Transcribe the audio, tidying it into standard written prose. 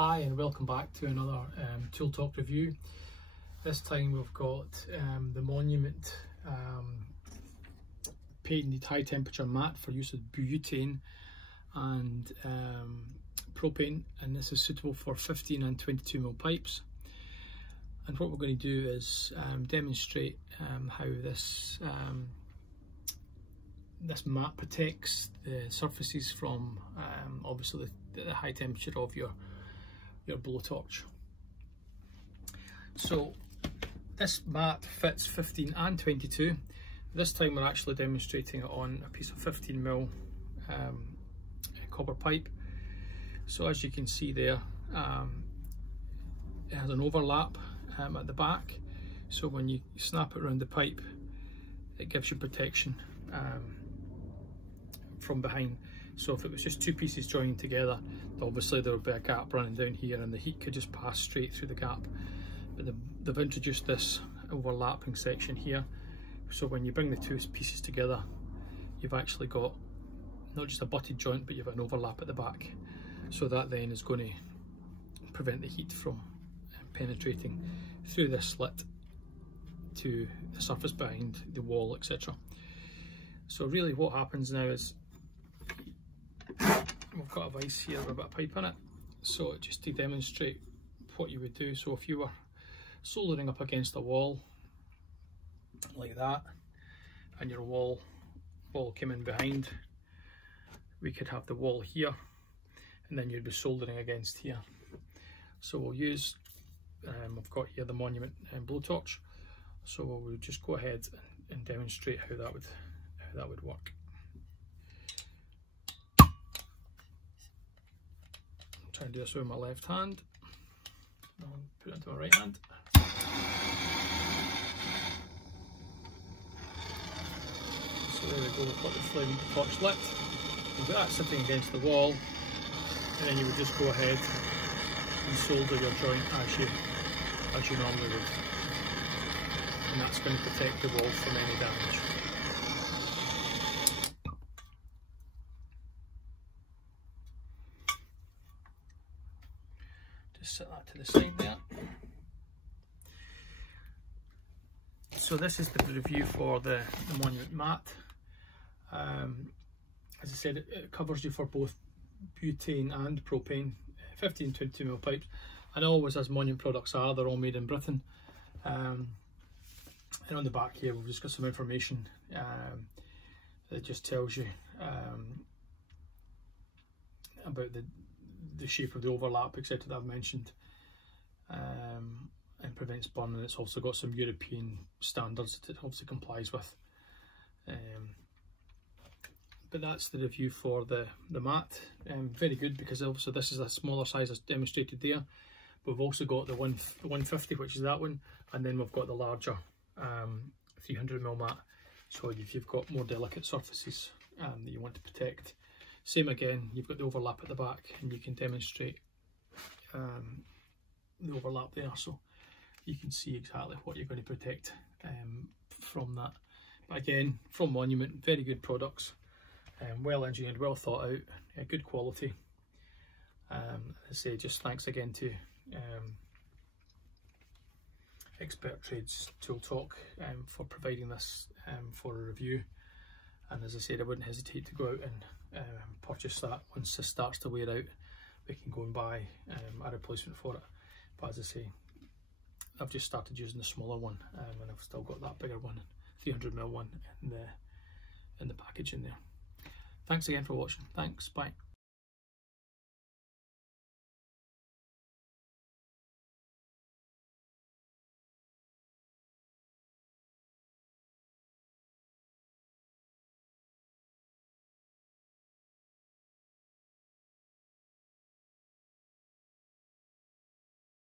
Hi and welcome back to another Tool Talk review. This time we've got the Monument patented high temperature mat for use with butane and propane, and this is suitable for 15 and 22mm pipes. And what we're going to do is demonstrate how this mat protects the surfaces from obviously the high temperature of your blowtorch. So this mat fits 15 and 22. This time we're actually demonstrating it on a piece of 15mm copper pipe. So as you can see there, it has an overlap at the back, so when you snap it around the pipe it gives you protection from behind. So if it was just two pieces joined together, obviously there would be a gap running down here and the heat could just pass straight through the gap. But they've introduced this overlapping section here, so when you bring the two pieces together you've actually got not just a butted joint, but you've got an overlap at the back. So that then is going to prevent the heat from penetrating through this slit to the surface behind the wall, etc. So really what happens now is we've got a vise here with a bit of pipe in it. So just to demonstrate what you would do, so if you were soldering up against a wall like that and your wall came in behind, we could have the wall here and then you'd be soldering against here. So we'll use, I've got here the Monument blowtorch, so we'll just go ahead and demonstrate how that would work. Try and do this with my left hand. I'll put it into my right hand. So there we go, we've got the flame torch lit. You've got that sitting against the wall, and then you would just go ahead and solder your joint as you normally would. And that's going to protect the wall from any damage. Just set that to the side there. So this is the review for the Monument mat. As I said, it covers you for both butane and propane, 15 22mm pipes, and always, as Monument products are, they're all made in Britain. And on the back here we've just got some information that just tells you about the shape of the overlap, etc., that I've mentioned, and prevents burning. It's also got some European standards that it obviously complies with. But that's the review for the mat. Very good, because obviously this is a smaller size as demonstrated there. We've also got the 150, which is that one, and then we've got the larger 300mm mat. So if you've got more delicate surfaces that you want to protect, same again, you've got the overlap at the back, and you can demonstrate the overlap there, so you can see exactly what you're going to protect from that. But again, from Monument, very good products, well engineered, well thought out, good quality. As I say, just thanks again to Expert Trades Tool Talk for providing this for a review. And as I said, I wouldn't hesitate to go out and purchase that. Once this starts to wear out, we can go and buy a replacement for it. But as I say, I've just started using the smaller one, and I've still got that bigger one, 300mm one in the package in there. Thanks again for watching. Thanks, bye.